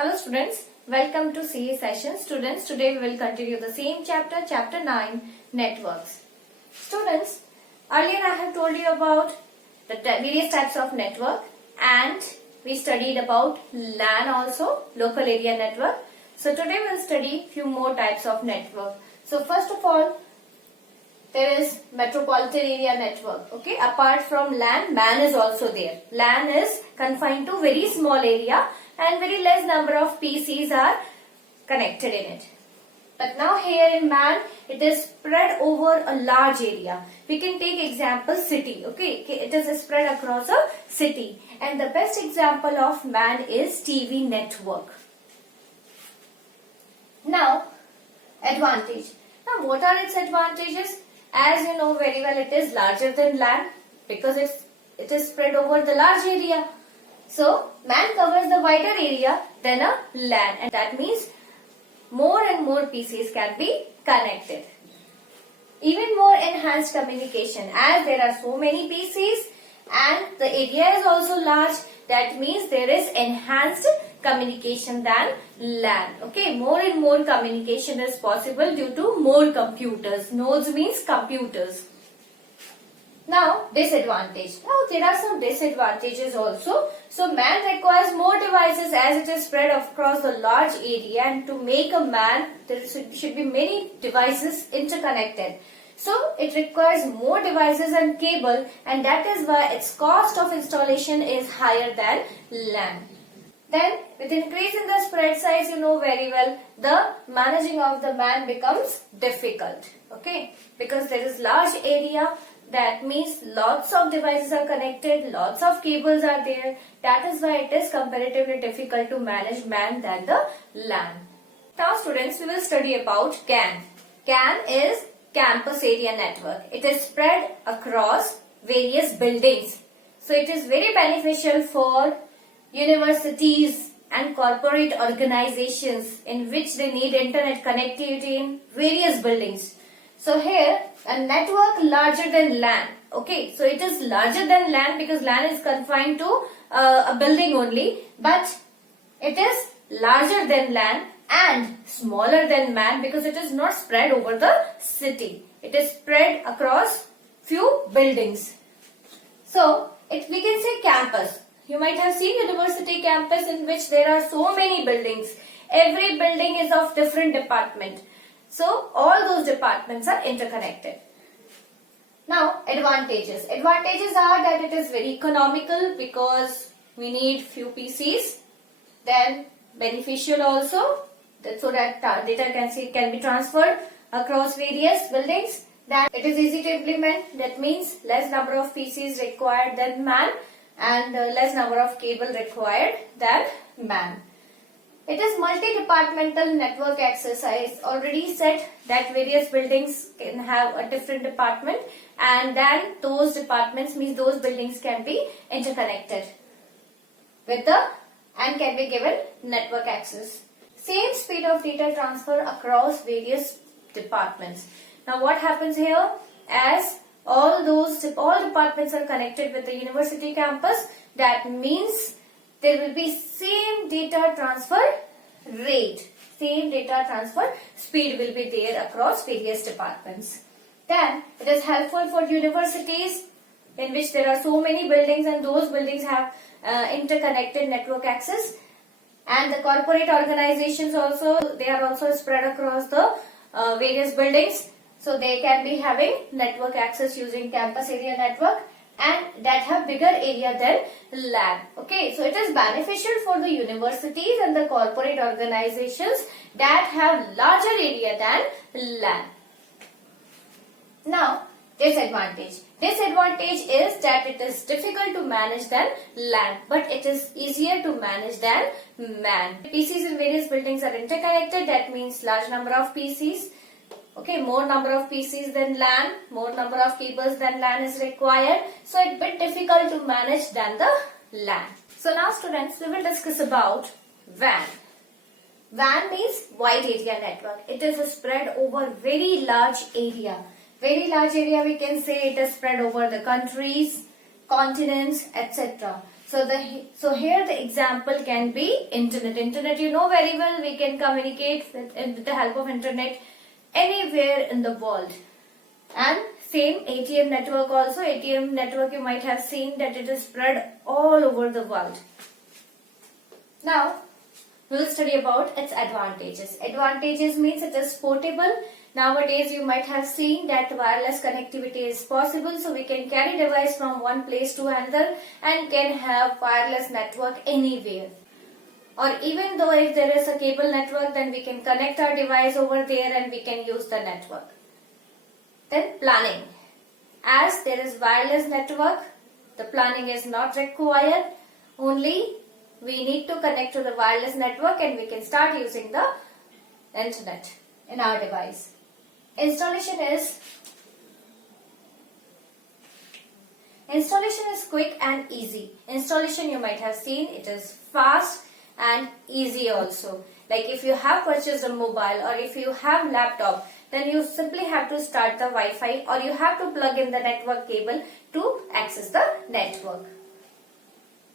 Hello students, welcome to CA session. Students, today we will continue the same chapter, chapter 9, networks. Students, earlier I have told you about the various types of network and we studied about LAN also, local area network. So today we will study few more types of network. So first of all, there is metropolitan area network. Okay, apart from LAN, MAN is also there. LAN is confined to very small area and very less number of PCs are connected in it. But now here in MAN, it is spread over a large area. We can take example city. Okay, it is spread across a city. And the best example of MAN is TV network. Now, advantage. Now, what are its advantages? As you know very well, it is larger than LAN because it is spread over the large area. So, MAN covers the wider area than a LAN, and that means more and more PCs can be connected. Even more enhanced communication, as there are so many PCs and the area is also large, that means there is enhanced communication than LAN. Okay, more and more communication is possible due to more computers. Nodes means computers. Now, disadvantage. Now, there are some disadvantages also. So, MAN requires more devices as it is spread across the large area, and to make a MAN, there should be many devices interconnected. So, it requires more devices and cable, and that is why its cost of installation is higher than LAN. Then, with increase in the spread size, you know very well, the managing of the MAN becomes difficult. Okay, because there is large area. That means lots of devices are connected, lots of cables are there. That is why it is comparatively difficult to manage MAN than the LAN. Now students, we will study about CAN. CAN is campus area network. It is spread across various buildings. So it is very beneficial for universities and corporate organizations in which they need internet connectivity in various buildings. So here, a network larger than LAN. Okay, so it is larger than LAN because LAN is confined to a building only. But it is larger than LAN and smaller than MAN because it is not spread over the city. It is spread across few buildings. So, we can say campus. You might have seen university campus in which there are so many buildings. Every building is of different department. So, all those departments are interconnected. Now, advantages. Advantages are that it is very economical because we need few PCs. Then, beneficial also, so that data can be transferred across various buildings. Then, it is easy to implement. That means less number of PCs required than MAN and less number of cable required than MAN. It is multi-departmental network access. I already said that various buildings can have a different department, and then those departments means those buildings can be interconnected with and can be given network access. Same speed of data transfer across various departments. Now what happens here, as all departments are connected with the university campus, that means there will be same data transfer rate, same data transfer speed will be there across various departments. Then it is helpful for universities in which there are so many buildings and those buildings have interconnected network access, and the corporate organizations also, they are also spread across the various buildings, so they can be having network access using campus area network, and that have bigger area than LAN. Okay, so it is beneficial for the universities and the corporate organizations that have larger area than LAN. Now, disadvantage. Disadvantage is that it is difficult to manage than LAN, but it is easier to manage than MAN. PCs in various buildings are interconnected. That means large number of PCs. Okay, more number of PCs than LAN, more number of cables than LAN is required. So, it's a bit difficult to manage than the LAN. So, now students, we will discuss about WAN. WAN means wide area network. It is spread over very large area. Very large area, we can say it is spread over the countries, continents, etc. So here the example can be internet. Internet, you know very well, we can communicate with the help of internet anywhere in the world. And same ATM network also. ATM network, you might have seen that it is spread all over the world. Now we will study about its advantages. Advantages means it is portable. Nowadays you might have seen that wireless connectivity is possible, so we can carry device from one place to another and can have wireless network anywhere. Or even though if there is a cable network, then we can connect our device over there and we can use the network. Then planning. As there is wireless network, the planning is not required. Only we need to connect to the wireless network and we can start using the internet in our device. Installation is quick and easy. Installation, you might have seen, it is fast and easy also. Like if you have purchased a mobile or if you have laptop, then you simply have to start the Wi-Fi or you have to plug in the network cable to access the network.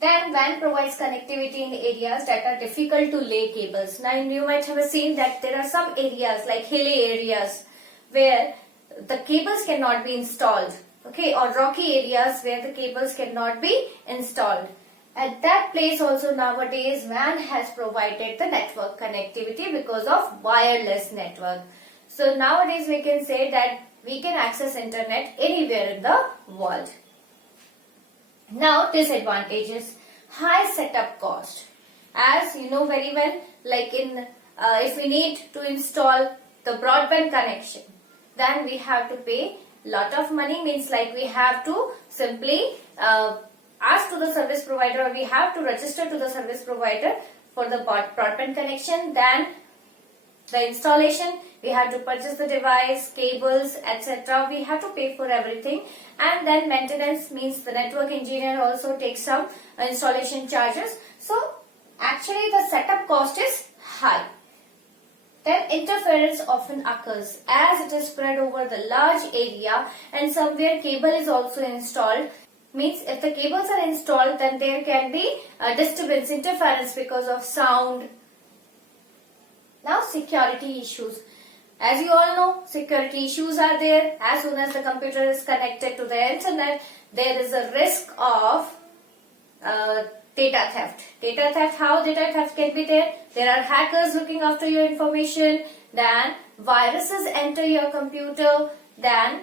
Then WAN provides connectivity in areas that are difficult to lay cables. Now you might have seen that there are some areas like hilly areas where the cables cannot be installed. Okay, or rocky areas where the cables cannot be installed. At that place also nowadays WAN has provided the network connectivity because of wireless network. So nowadays we can say that we can access internet anywhere in the world. Now disadvantages. High setup cost. As you know very well, like if we need to install the broadband connection, then we have to pay lot of money. Means like we have to simply ask to the service provider, or we have to register to the service provider for the broadband connection. Then the installation, we have to purchase the device, cables, etc. We have to pay for everything. And then maintenance means the network engineer also takes some installation charges. So actually the setup cost is high. Then interference often occurs as it is spread over the large area and somewhere cable is also installed. Means if the cables are installed, then there can be disturbance, interference because of sound. Now security issues. As you all know, security issues are there. As soon as the computer is connected to the internet, there is a risk of data theft. Data theft, how data theft can be there? There are hackers looking after your information, then viruses enter your computer, then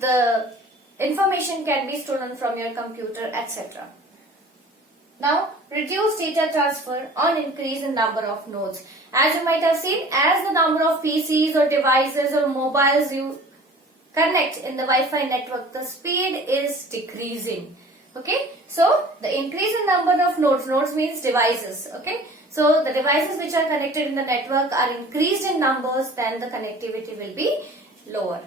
the information can be stolen from your computer, etc. Now, reduce data transfer on increase in number of nodes. As you might have seen, as the number of PCs or devices or mobiles you connect in the Wi-Fi network, the speed is decreasing. Okay, so the increase in number of nodes means devices. Okay, so the devices which are connected in the network are increased in numbers, then the connectivity will be lower.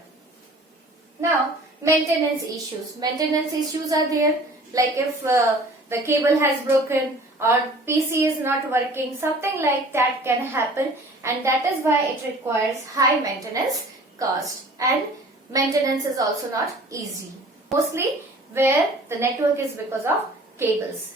Now, maintenance issues. Maintenance issues are there, like if the cable has broken or PC is not working, something like that can happen, and that is why it requires high maintenance cost, and maintenance is also not easy. Mostly where the network is because of cables.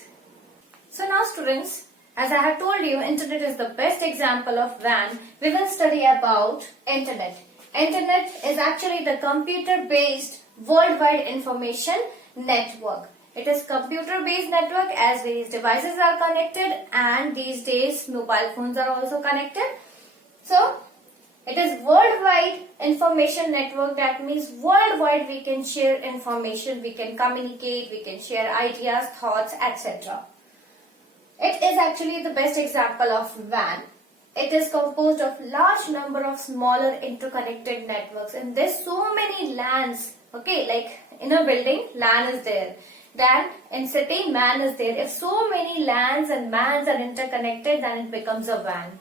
So now students, as I have told you, internet is the best example of WAN. We will study about internet. Internet is actually the computer-based worldwide information network. It is computer-based network as various devices are connected, and these days mobile phones are also connected. So it is worldwide information network. That means worldwide we can share information, we can communicate, we can share ideas, thoughts, etc. It is actually the best example of WAN. It is composed of large number of smaller interconnected networks, and there's so many LANs. Okay, like in a building, LAN is there. Then in city, MAN is there. If so many LANs and MANs are interconnected, then it becomes a WAN.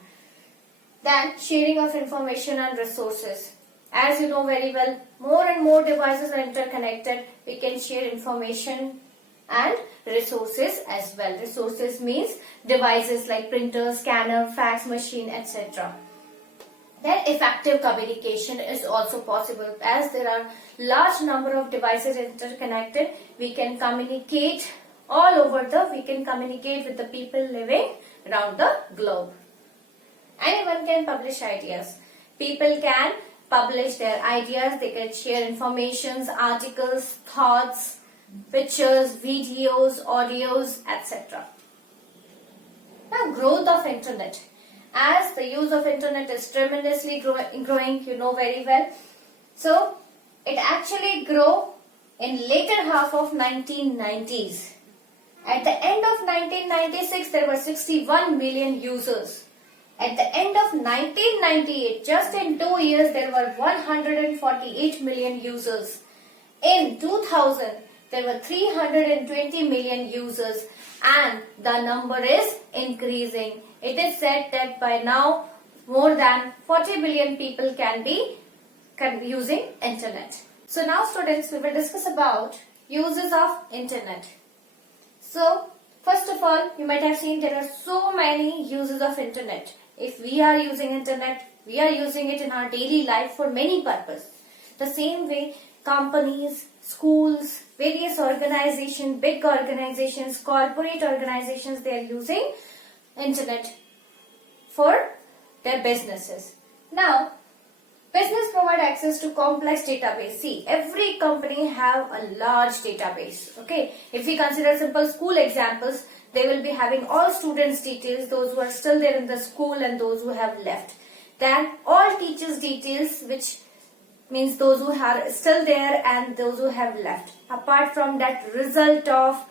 Then sharing of information and resources. As you know very well, more and more devices are interconnected. We can share information and resources as well. Resources means devices like printer, scanner, fax machine, etc. Then effective communication is also possible. As there are large number of devices interconnected, we can communicate all over we can communicate with the people living around the globe. Anyone can publish ideas. People can publish their ideas, they can share informations, articles, thoughts, pictures, videos, audios, etc. Now, growth of internet. As the use of internet is tremendously growing, you know very well. So, it actually grew in later half of 1990s. At the end of 1996, there were 61 million users. At the end of 1998, just in 2 years, there were 148 million users. In 2000, there were 320 million users, and the number is increasing. It is said that by now, more than 40 billion people can be using internet. So now students, we will discuss about uses of internet. So first of all, you might have seen there are so many uses of internet. If we are using internet, we are using it in our daily life for many purposes. The same way, companies, schools, various organizations, big organizations, corporate organizations, they are using internet for their businesses. Now, business provide access to complex database. See, every company have a large database. Okay, if we consider simple school examples, they will be having all students' details, those who are still there in the school and those who have left. Then all teachers' details, which means those who are still there and those who have left. Apart from that, result of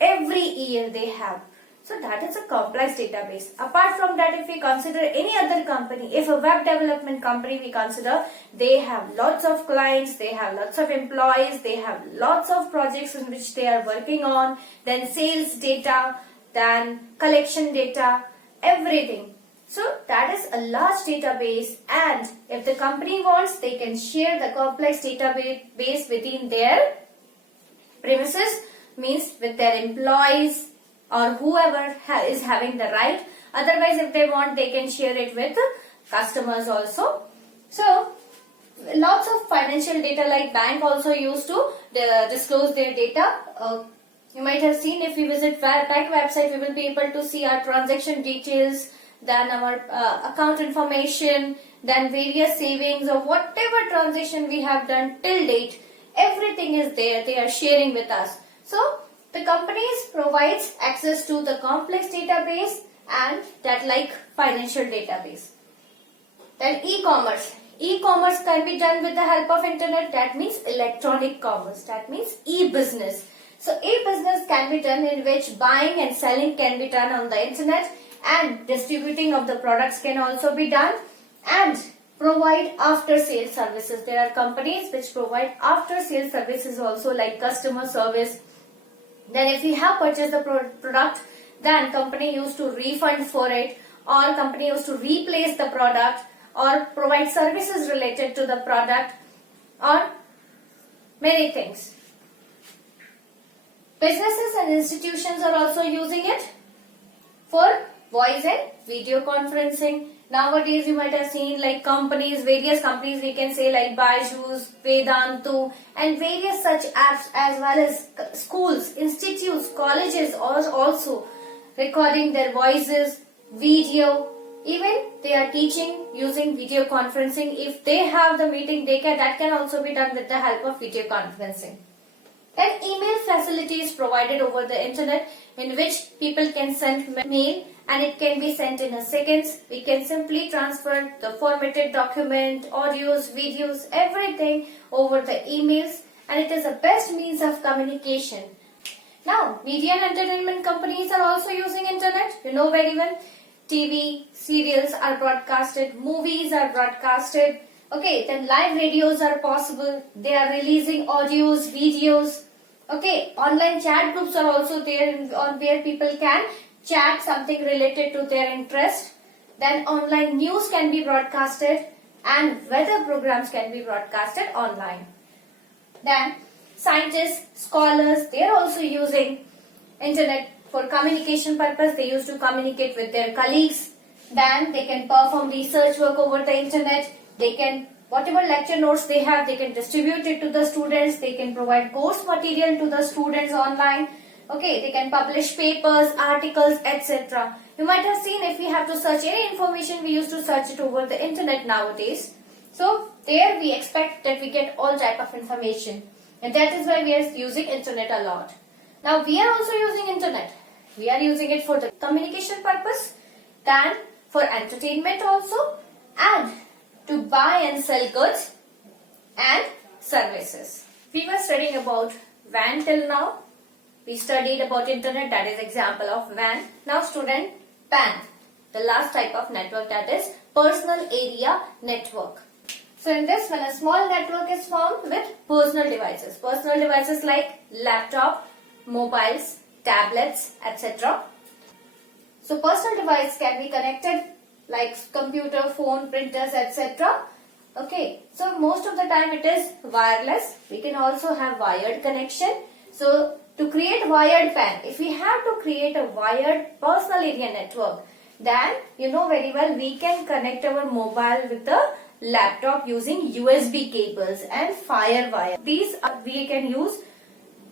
every year they have. So that is a complex database. Apart from that, if we consider any other company, if a web development company we consider, they have lots of clients, they have lots of employees, they have lots of projects in which they are working on, then sales data, then collection data, everything. So that is a large database, and if the company wants, they can share the complex database within their premises, means with their employees or whoever is having the right. Otherwise, if they want, they can share it with customers also. So lots of financial data, like bank also used to disclose their data. You might have seen, if we visit bank website, we will be able to see our transaction details, then our account information, then various savings or whatever transaction we have done till date. Everything is there. They are sharing with us. So the companies provides access to the complex database and that like financial database. Then e-commerce. E-commerce can be done with the help of internet. That means electronic commerce. That means e-business. So e-business can be done in which buying and selling can be done on the internet, and distributing of the products can also be done, and provide after sales services. There are companies which provide after sales services also, like customer service. Then if we have purchased the product, then company used to refund for it, or company used to replace the product, or provide services related to the product, or many things. Businesses and institutions are also using it for voice and video conferencing. Nowadays, you might have seen like companies, various companies we can say like Byju's, Vedantu, and various such apps, as well as schools, institutes, colleges are also recording their voices, video. Even they are teaching using video conferencing. If they have the meeting, that can also be done with the help of video conferencing. Then email facility is provided over the internet, in which people can send mail and it can be sent in a seconds. We can simply transfer the formatted document, audios, videos, everything over the emails, and it is the best means of communication. Now, media and entertainment companies are also using internet. You know very well. TV, serials are broadcasted, movies are broadcasted. Okay, then live radios are possible. They are releasing audios, videos. Okay, online chat groups are also there on where people can chat something related to their interest. Then online news can be broadcasted and weather programs can be broadcasted online. Then scientists, scholars, they are also using internet for communication purpose. They used to communicate with their colleagues. Then they can perform research work over the internet. They can, whatever lecture notes they have, they can distribute it to the students. They can provide course material to the students online. Okay, they can publish papers, articles, etc. You might have seen if we have to search any information, we used to search it over the internet nowadays. So there we expect that we get all type of information, and that is why we are using internet a lot. Now we are also using internet. We are using it for the communication purpose, then for entertainment also, and to buy and sell goods and services. We were studying about WAN till now. We studied about internet, that is example of WAN. Now student, PAN, the last type of network, that is personal area network. So in this, when a small network is formed with personal devices like laptop, mobiles, tablets, etc. So personal device can be connected like computer, phone, printers, etc. Okay, so most of the time it is wireless. We can also have wired connection. So to create wired PAN, if we have to create a wired personal area network, then you know very well we can connect our mobile with the laptop using USB cables and FireWire. These we can use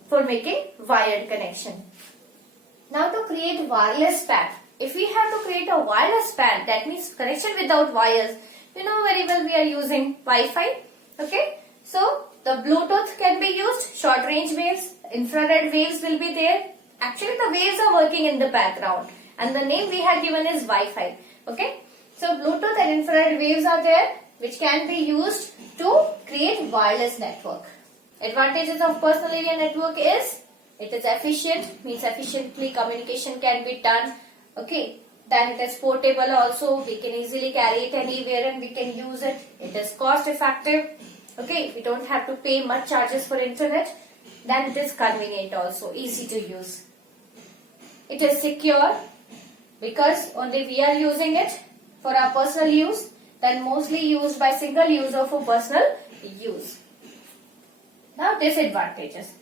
for making wired connection. Now to create wireless PAN, if we have to create a wireless PAN, that means connection without wires, you know very well we are using Wi-Fi. Okay, so the Bluetooth can be used, short range waves, infrared waves will be there. Actually the waves are working in the background and the name we have given is Wi-Fi. Okay, so Bluetooth and infrared waves are there which can be used to create wireless network. Advantages of personal area network is it is efficient, means efficiently communication can be done. Okay, then it is portable also, we can easily carry it anywhere and we can use it. It is cost effective. Okay, we don't have to pay much charges for internet. Then it is convenient also, easy to use. It is secure because only we are using it for our personal use, then mostly used by single user for personal use. Now disadvantages.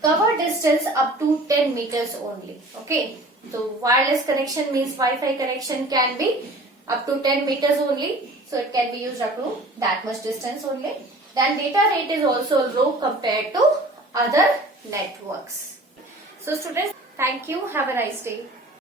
Cover distance up to 10 meters only. Okay, so wireless connection means Wi-Fi connection can be up to 10 meters only. So it can be used up to that much distance only. Then data rate is also low compared to other networks. So students, thank you. Have a nice day.